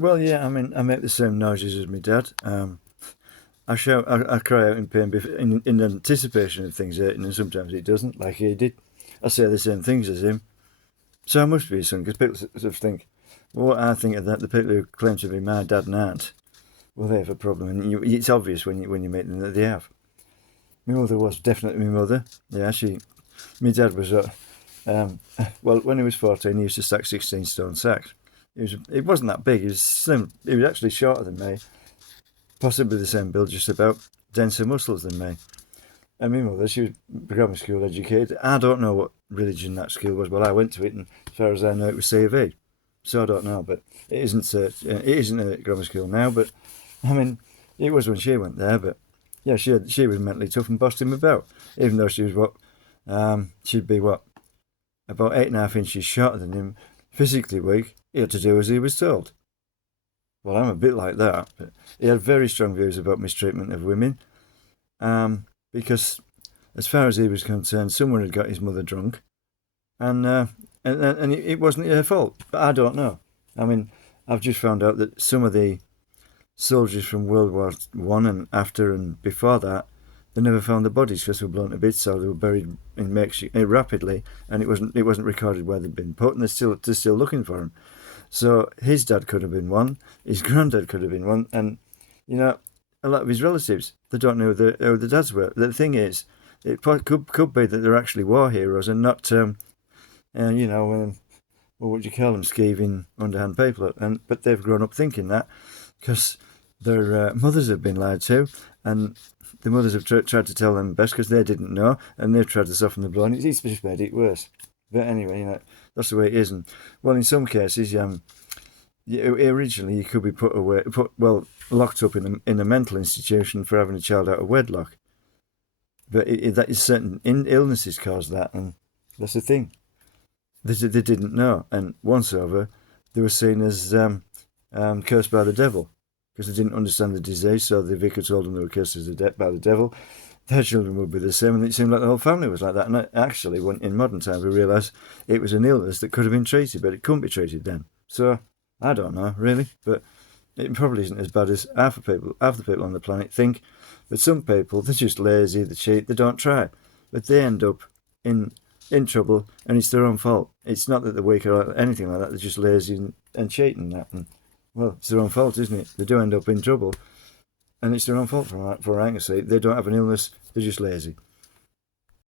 Well, yeah, I mean, I make the same noises as my dad. I shout, I cry out in pain in anticipation of things hurting, and sometimes it doesn't, like he did. I say the same things as him. So I must be his son, because people sort of think, well, what I think of that, the people who claim to be my dad and aren't, well, they have a problem, and it's obvious when you meet them that they have. My mother was definitely my mother. Yeah, my dad was, well, when he was 14, he used to stack 16 stone sacks. It wasn't that big, he was slim, he was actually shorter than me, possibly the same build, just about, denser muscles than me. And my mother, she was grammar school educated. I don't know what religion that school was, but I went to it, and as far as I know, it was C of E. So I don't know, but it isn't a grammar school now. But I mean, it was when she went there. But yeah, she was mentally tough and bossed him about, even though she was she'd be what, about 8.5 inches shorter than him, physically weak. He had to do as he was told. Well, I'm a bit like that, but he had very strong views about mistreatment of women. Because as far as he was concerned, someone had got his mother drunk, and it wasn't her fault. But I don't know. I mean, I've just found out that some of the soldiers from World War I and after and before that, they never found the bodies because they were blown to bits, so they were buried in makeshift rapidly, and it wasn't recorded where they'd been put, and they're still looking for them. So his dad could have been one, his granddad could have been one, and you know, a lot of his relatives, they don't know who the dads were. The thing is, it could be that they're actually war heroes and not, what would you call them, skeeving, underhand people. But they've grown up thinking that because their mothers have been lied to, and the mothers have tried to tell them best because they didn't know, and they've tried to soften the blow, and it's just made it worse. But anyway, that's the way it is. And well, in some cases, originally you could be locked up in a mental institution for having a child out of wedlock. But that is certain illnesses cause that, and that's the thing. They didn't know, and once over, they were seen as cursed by the devil because they didn't understand the disease. So the vicar told them they were cursed by the devil. Their children would be the same, and it seemed like the whole family was like that. And actually, when in modern times, we realise it was an illness that could have been treated, but it couldn't be treated then. So I don't know really, but it probably isn't as bad as half the people on the planet think. But some people, they're just lazy, they cheat, they don't try, but they end up in trouble, and it's their own fault. It's not that they're weak or anything like that. They're just lazy and cheating and that. And, well, it's their own fault, isn't it? They do end up in trouble, and it's their own fault for I can say. They don't have an illness, they're just lazy.